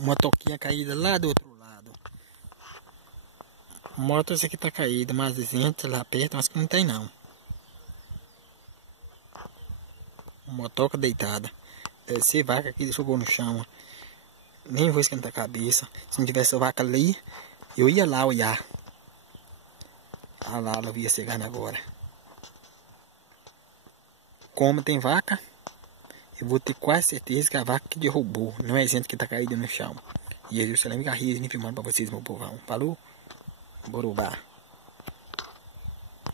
Uma toquinha caída lá do outro lado. Moto essa aqui tá caída, mas gente lá perto, mas que não tem não. Uma toca deitada. Deve ser vaca que jogou no chão. Nem vou esquentar a cabeça. Se não tivesse vaca ali, eu ia lá olhar. Ah lá, ela ia chegando agora. Como tem vaca, eu vou ter quase certeza que a vaca que derrubou. Não é gente que tá caída no chão. E Jesus, Salame Garrias, me filmando pra vocês, meu povão. Falou? Borubá.